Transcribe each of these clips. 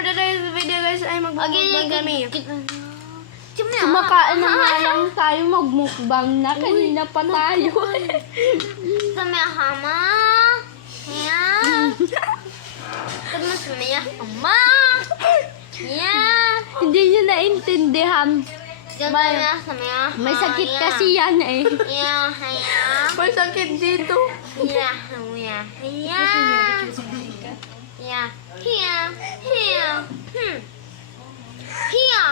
for today's video guys ay magmumukbang kami. Kumakain na nga lang tayo, magmukbang na. Kanina pa tayo. Samehama. Ya. Kamu samehama. Ya. Hindi nyo naintindihan. Samehama. May sakit kasi yan eh. Ya, ya. May sakit dito. Ya, ya. Ya. Ya. Hiya. Hiya. Hiya.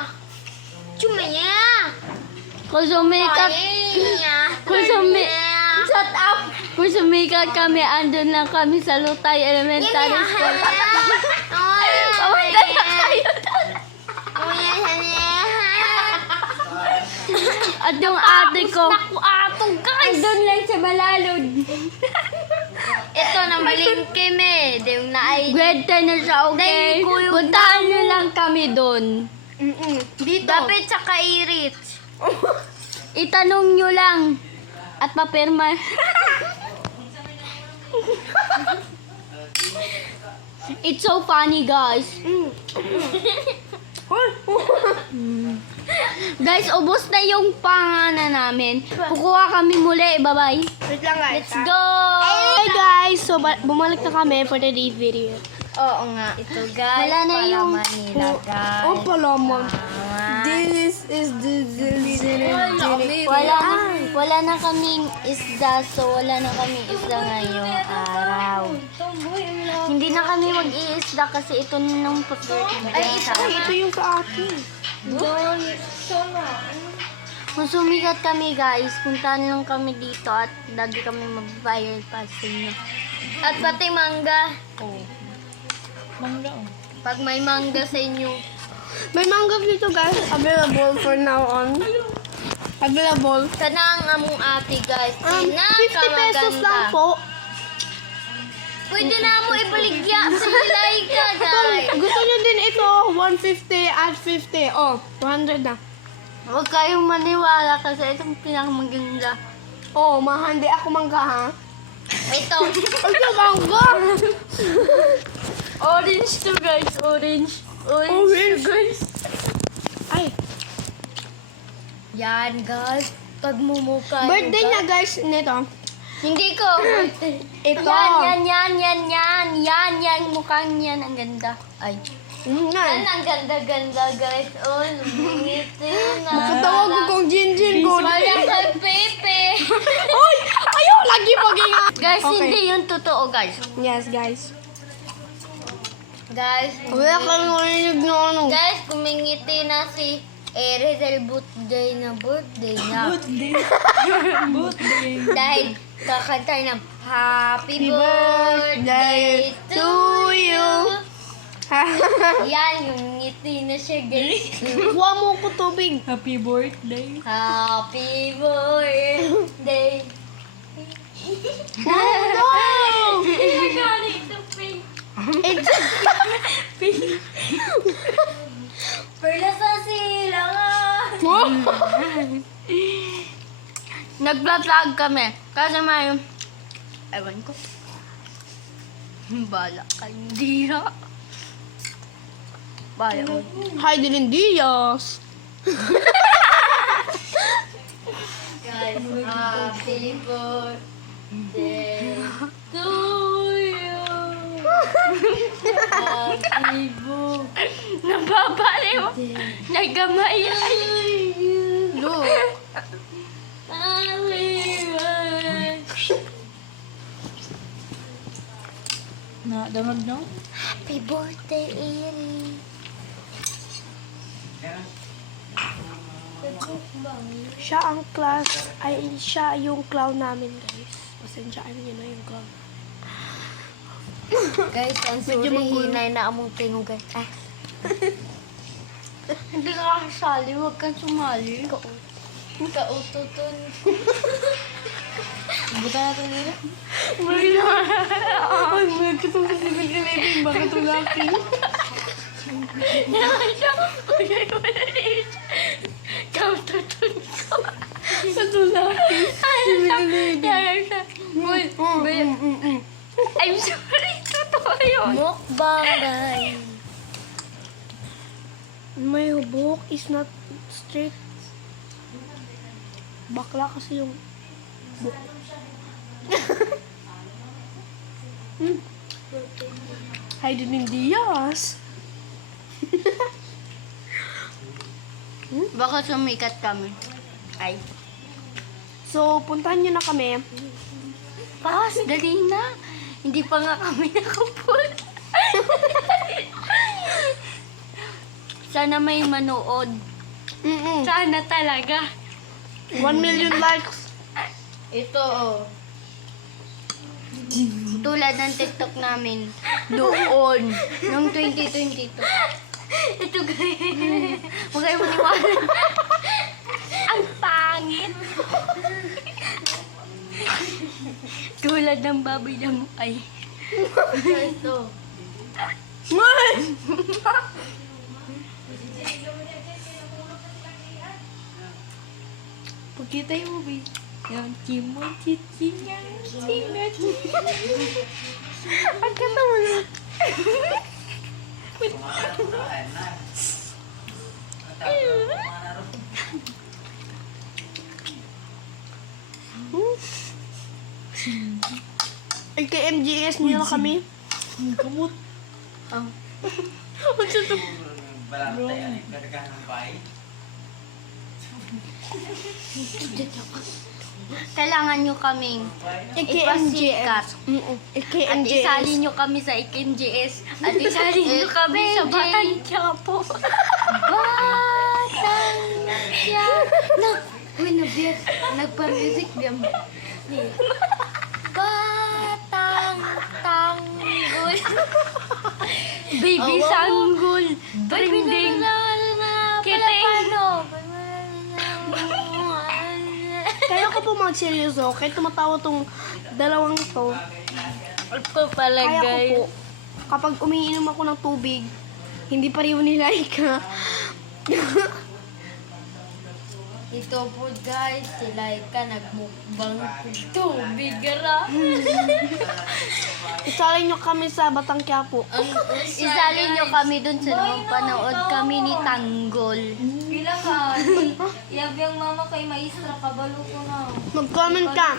Cuma ya. Kung sumikat, shut up! Kung sumikat kami, andun lang kami sa Lutay Elementary School. Papunta na kayo doon. At yung ate ko, andun lang sa Malalod. Ito na malingki me. Yung na-ID. Grade 10 na siya, okay? Puntahan nyo lang kami doon. Dito. Dapat sa Kairit. Itanong nyo lang. At papirma. It's so funny, guys. Guys, ubos na yung pangana namin. Kukuha kami muli. Bye-bye. Wait lang guys. Let's go! Hey guys, so bumalik na kami for today's video. Oo nga. Ito guys. Wala na yung- palaman nila guys. Oh, palaman. Palaman. This is the Wala na kaming isda, so wala na kaming isda ngayong araw. Hindi na kami mag-iisda kasi ito nang Ay, ito yung sa akin. Kung sumikat kami guys, puntahan lang kami dito at lagi kami mag-viral pa sa inyo. At pati mangga. Oh. Pag may mangga sa inyo. May mango dito guys, available for now on. Available. Kanang among ate guys. 50 pesos lang po. Pwede na mo ibaligya sa nilay ka guys. Gusto nyo din ito, 150 at 50. Oh, 200 na. Huwag kayong maniwala kasi itong pinakamaganda. Oh, mahandi ako mangga ha. Ito. Ito mangga! Orange to guys, orange. Orange to guys. Ay, Yan guys. Pagmumukha. birthday niya guys nito. Hindi ko. Ito. Yan, mukhang yan, ang ganda. Ay. Yan. Ang ganda-ganda guys. Oh, lumitin na. Makatawag ko kong Jinjin ko. Parang kay Pepe. Ay! Ayaw! Lagi pag-ingat! Guys, Okay. hindi yun totoo guys. Yes, guys. Guys. Wala kang narinig na ano. Guys, kumingiti na si Erizal birthday na. Dahil kakanta ng Happy birthday to you. Yan, yung ngiti na siya guys. Kuha mo ko tubig. Happy birthday. Happy birthday. No! It's... Perla sa silangan. Nag-vlog kami. Kasi may... Ewan ko. Bala ka, hindi ha. Bala mo. Hi, Dylan Diaz. Guys, happy birthday to you. Happy birthday. Nababaliw. Nagamay. Look. Damag no? Happy birthday, Eri. Siya ang class, ay siya yung clown namin, guys. Pasensyaan niyo na yung clown. Guys, ang Medyo sorry, magulo. hinay na among tingo, guys. Hindi ka kasali. Huwag kang sumali. Kaututon. Buta natin nila. Ay, may kitong sa 7-Eleven. Bakit ang laki? Kaututon ko. Sa tulaki. 7-Eleven. I'm sorry. Totoo yun. Mukbang, guys. My buhok is not straight. Bakla kasi yung buhok. Hayden Diaz. Baka sumikat kami. Ay. So, puntahan nyo na kami. Pas, dali na. Hindi pa nga kami nakapunta. Sana may manood. Sana talaga. 1 million likes. Ito, oh. Tulad ng TikTok namin doon, noong 2022. Ito guys. Huwag kayo maniwala. Ang pangit. Tulad ng baboy na mukay. Ito. Pagkita yung movie. Yung Timon, Chichinya, Chichinya. Pagkata mo na. LKMGS nyo na kami. Kamot. Oh. Kailangan nyo kaming ipasikat. At LKMGS. isali nyo kami sa IKMGS. At isali nyo kami sa Batang Quiapo. Batang Quiapo. Uy, nabiyat. Nagpa-music biyam. Batang Tanggol. Baby Sanggol. Trending. Kiting. Kaya ko po magseryoso, kahit tumatawa tong dalawang to, Ito pala kaya ko guys. po, kapag umiinom ako ng tubig, hindi pa rin nilike. Ito po guys, si Laika nagmukbang tubig gara. Isalin nyo kami sa Batang Quiapo. Isalin nyo kami dun sa namang panood kami ni Tanggol. Pila ka? Yabyang mama kay maestra, kabalo ko na. Mag-comment ka.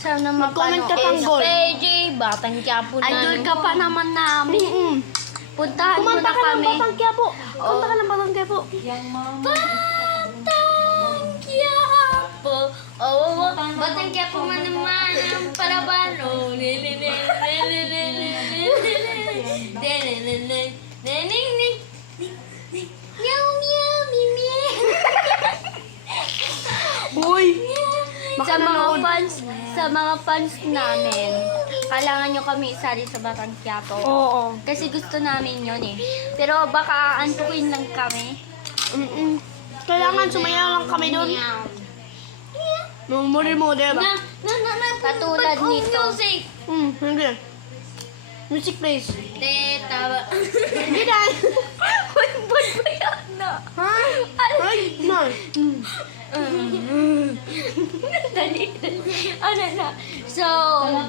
Sana Mag-comment ka, mapanood. Tanggol. PJ, Batang Quiapo na. Idol ka pa naman namin. Puntahan mo Kumanta na ka ng kami. Batang Quiapo. Kumanta ka ng Batang Quiapo. Yang mama. Batang Quiapo. Oh, Batang Quiapo man naman ang parabano. Meow, meow, meow. Uy! Sa mga fans namin, kailangan nyo kami isali sa Batang Quiapo. Oo. Kasi gusto namin yun eh. Pero baka antukin lang kami. Kailangan sumaya lang kami doon. Memori-model ba? Katulad nito. Hindi. Music please. Teta. Hindi na. Ba't ba yan na? Ha? Ay, no. Dali. Ano na? So,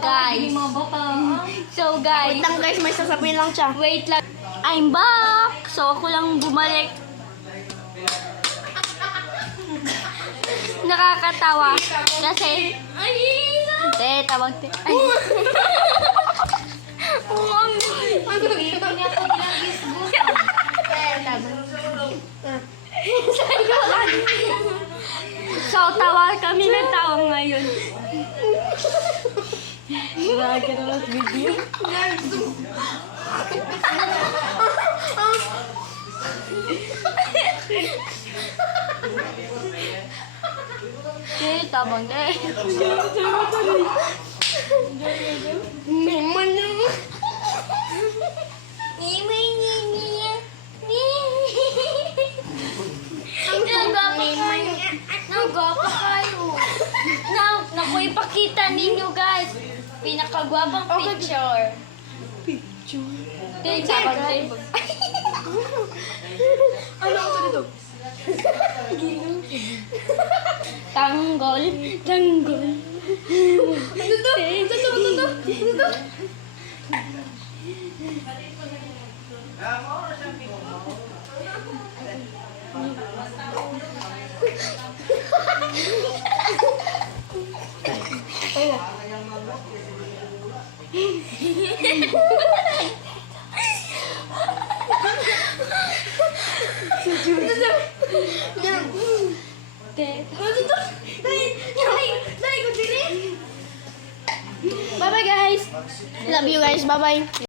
guys. Wait lang guys, may sasabihin lang siya. Wait lang. I'm back! So, ako lang bumalik. Nakakatawa. Kasi, tawag. Ay. So, tawa kami ng tawa ngayon. Video. Okay, tabang eh. Naman yun. Nagwapa kayo. Naku, ipakita ninyo guys. Pinakagwapang picture. Picture. Ano ako dito? Tanggol. Tanggol. Bye-bye guys. Love you guys. Bye-bye.